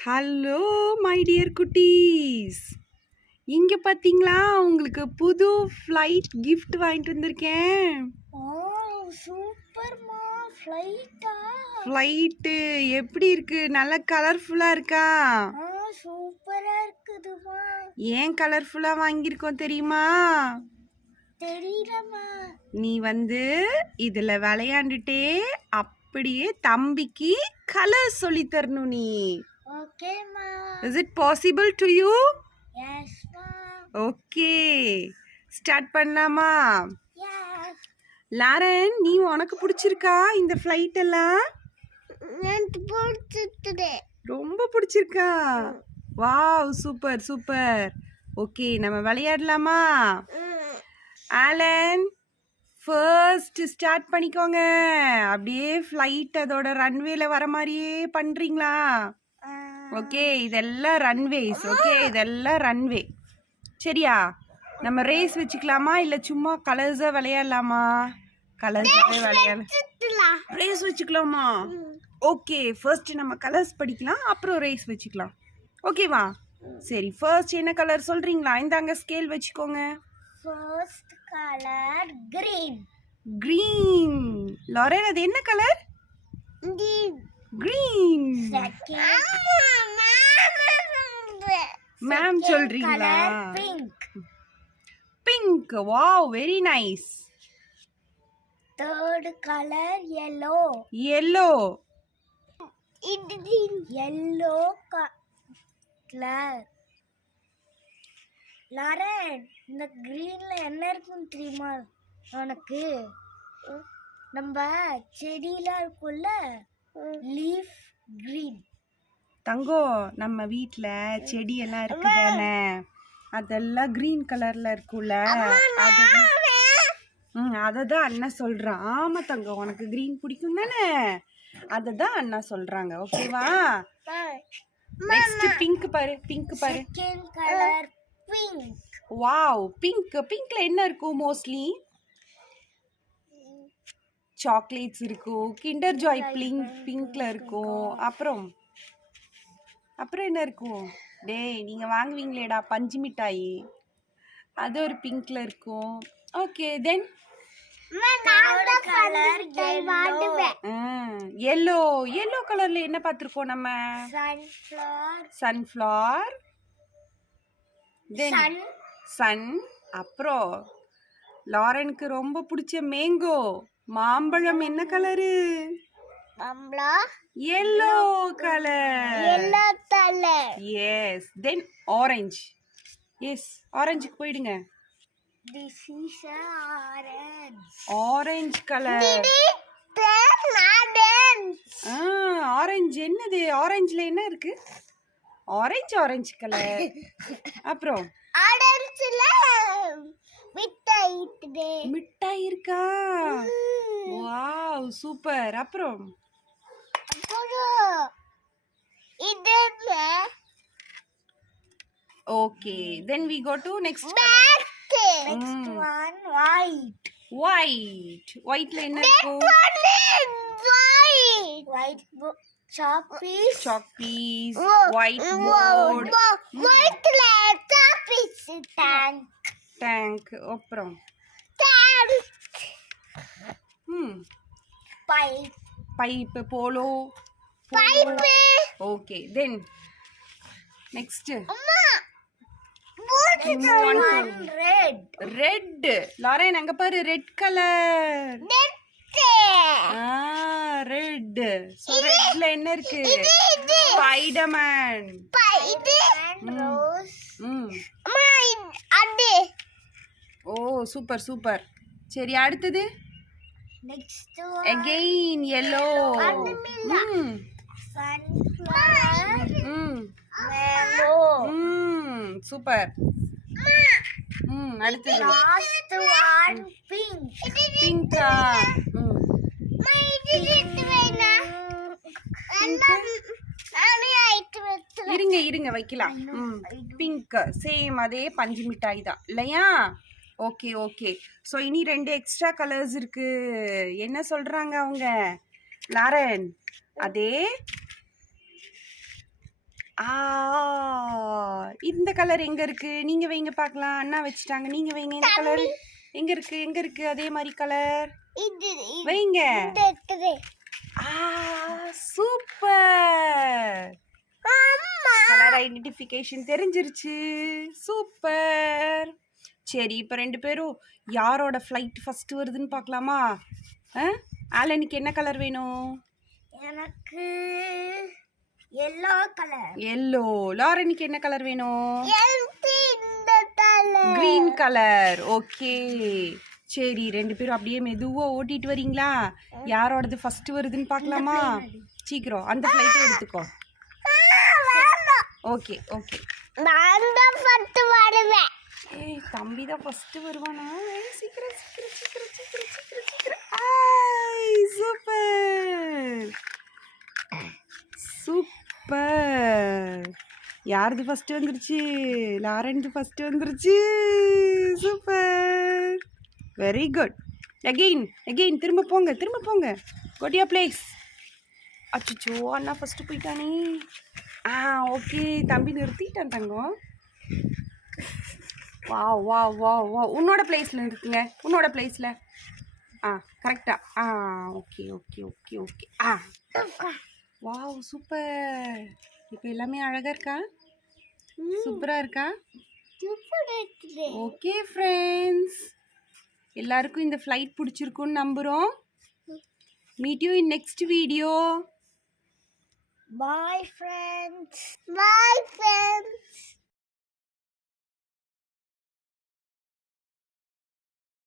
Hello my dear குட்டீஸ் இங்கே பார்த்தீங்களா உங்களுக்கு புது ஃப்ளைட் gift வாங்கிட்டு வந்திருக்கேன். சூப்பர்மா ஃப்ளைட்டா ஃப்ளைட்டு எப்படி இருக்கு? நல்லா கலர்ஃபுல்லாக இருக்கா? ஆ சூப்பரா இருக்குதுமா ஏன் கலர்ஃபுல்லாக வாங்கியிருக்கோம் தெரியுமா? தெரியலம்மா. நீ வந்து இதில் விளையாண்டுட்டே அப்படியே தம்பிக்கு கலர் சொல்லி தரணும் நீ. ஓகேம்மா is it possible to you எஸ்மா okay start பண்ணலாமா லாரன் நீ உனக்கு பிடிச்சிருக்கா இந்த ஃப்ளைட் எல்லாம்? ரொம்ப பிடிச்சிருக்கா? வாவ் சூப்பர் சூப்பர் ஓகே நம்ம விளையாடலாமா ஆலன் ஃபர்ஸ்ட் ஸ்டார்ட் பண்ணிக்கோங்க. அப்படியே ஃப்ளைட் அதோட ரன்வேல வர மாதிரியே பண்ணுறீங்களா ஓகே? இதெல்லாம் ரன்வேஸ் ஓகே? இதெல்லாம் ரன்வே சரியா? நம்ம ரேஸ் வச்சுக்கலாமா? இல்லை சும்மா கலர்ஸாக விளையாடலாமா? கலர்ஸாகவே விளையாட ரேஸ் வச்சுக்கலாமா? ஓகே. ஃபர்ஸ்ட் நம்ம கலர்ஸ் படிக்கலாம். அப்புறம் ரேஸ் வச்சுக்கலாம். ஓகேவா சரி. ஃபர்ஸ்ட் என்ன கலர் சொல்கிறீங்களா இந்தாங்க ஸ்கேல் வச்சுக்கோங்க. First colour green green Lauren அது என்ன கலர் க்ரீன் மேம் சொல்றீங்களா? Pink wow very nice third colour yellow. Yellow இது yellow கலர் லாரன் இந்த கிரீன்ல என்ன இருக்குன்னு தெரியுமா உனக்கு? நம்ம செடியெல்லாம் இருக்கும்ல? லீஃப் கிரீன் தங்கம் நம்ம வீட்டில் செடியெல்லாம் இருக்கு தானே அதெல்லாம் க்ரீன் கலரில் இருக்கும்ல. அது ம் அதை தான் அண்ணா சொல்கிறான் ஆமாம் தங்கம் உனக்கு க்ரீன் பிடிக்கும் தானே? அதை தான் அண்ணா சொல்கிறாங்க ஓகேவா நெக்ஸ்ட் பிங்க் பாரு பிங்க் பாரு. வாவ் பிங்க் பிங்க்ல என்ன இருக்கும் மோஸ்ட்லி சாக்லேட்ஸ் இருக்கும் கிண்டர் ஜாய் பிங்க் பிங்க்ல இருக்கும். அப்புறம் அப்புறம் என்ன இருக்கும்? டேய் நீங்க வாங்குவீங்களேடா பஞ்சு மிட்டாய். அது ஒரு பிங்க்ல இருக்கும். Okay then colour yellow yellow கலர்ல என்ன பார்த்துருக்கோம் நம்ம? சன்ஃப்ளவர் சன் அப்புறம் லாரனுக்கு ரொம்ப பிடிச்ச மேங்கோ மாம்பழம் என்ன colour? பம்ப்ளா yellow colour yellow colour yes then orange yes ஆரஞ்சுக்கு போயிடுங்க. This is orange orange colour ah orange என்னது? ஆரஞ்சுல என்ன இருக்கு? ஆரஞ்சு ஆரஞ்சு கலர் அப்புறம்? ஆரஞ்சுல மிட்டாயிட்டு மிட்டாய் இருக்கா? வாவ் சூப்பர் அப்புறம் அப்புறம் இது okay then we go to next next one white white ஒயிட்ல என்ன இருக்கும் white white chalk piece chalk piece. White board. ஒயிட்ல சாப்பீஸ் டேங்க் டேங்க் அப்புறம் tank pipe polo. Pipe okay then. Next அங்க பாரு என்ன இருக்கு? ஸ்பைடர்மேன். இது. ரோஸ். ம். அம்மா அது. ஓ சூப்பர் சூப்பர். சரி அடுத்தது? Next again yellow. ம் சன்ஃப்ளவர் ம் ம் சூப்பர் ம் அடுத்தது. லாஸ்ட் ஒன் பிங்க் பிங்கா ம் இருங்க இருங்க வைக்கலாம். ம். பிங்க் சேம் அதே பஞ்சு மிட்டாய் தான். இல்லையா? Okay okay. ஸோ இனி ரெண்டு எக்ஸ்ட்ரா கலர்ஸ் இருக்கு. என்ன சொல்றாங்க அவங்க? லாரன் அதே. ஆ இந்த கலர் எங்க இருக்கு? நீங்க வைங்க பார்க்கலாம் அண்ணா வச்சுட்டாங்க. நீங்க வைங்க. இந்த கலர் எங்க இருக்கு? எங்க இருக்கு? அதே மாதிரி கலர் வைங்க. சூப்பர். கலர் ஐடென்டிஃபிகேஷன் தெரிஞ்சிருச்சு. சூப்பர். சரி இப்போ ரெண்டு பேரும் யாரோட ஃப்ளைட் ஃபர்ஸ்ட் வருதுன்னு பார்க்கலாமா? ஆலனுக்கு என்ன கலர் வேணும்? எனக்கு எல்லோ கலர் எல்லோ லாரனுக்கு என்ன கலர் வேணும்? கிரீன் கலர் ஓகே சரி ரெண்டு பேரும் அப்படியே மெதுவா ஓட்டிட்டு வரீங்களா? யாரோடது ஃபர்ஸ்ட் வருதுன்னு பார்க்கலாமா? சீக்கிரம். அந்த ஃப்ளைட்டை எடுத்துக்கோ. ஓகே ஓகே நான் தான் ஃபர்ஸ்ட் வருவேன். ஏய் தம்பி தான் ஃபஸ்ட்டு வருவானா? ஏய், சீக்கிரம் சீக்கிரம் சீக்கிரம் சீக்கிரம் சீக்கிரம் சீக்கிரம். ஆய் சூப்பர். சூப்பர். யாரது ஃபஸ்ட்டு வந்துருச்சு? லாரன்து ஃபஸ்ட்டு வந்துருச்சு. Super. Very good again again திரும்ப போங்க திரும்ப போங்க. கொட்டியா பிளேஸ் அச்சோ அண்ணா ஃபஸ்ட்டு போயிட்டானே. ஆ ஓகே தம்பி நிறுத்திட்டான் தங்கம். வா வா வா வா உன்னோட பிளேஸில் இருக்குங்க. உன்னோட பிளேஸில் ஆ கரெக்டா ஆ. ஓகே ஓகே ஓகே ஓகே ஆ. வாவ் சூப்பர் இப்போ எல்லாமே அழகாக இருக்கா? சூப்பராக இருக்கா? ஓகே ஃப்ரெண்ட்ஸ் எல்லாருக்கும் இந்த ஃப்ளைட் பிடிச்சிருக்குன்னு நம்புகிறோம் meet you in next video Bye, friends. Bye, friends.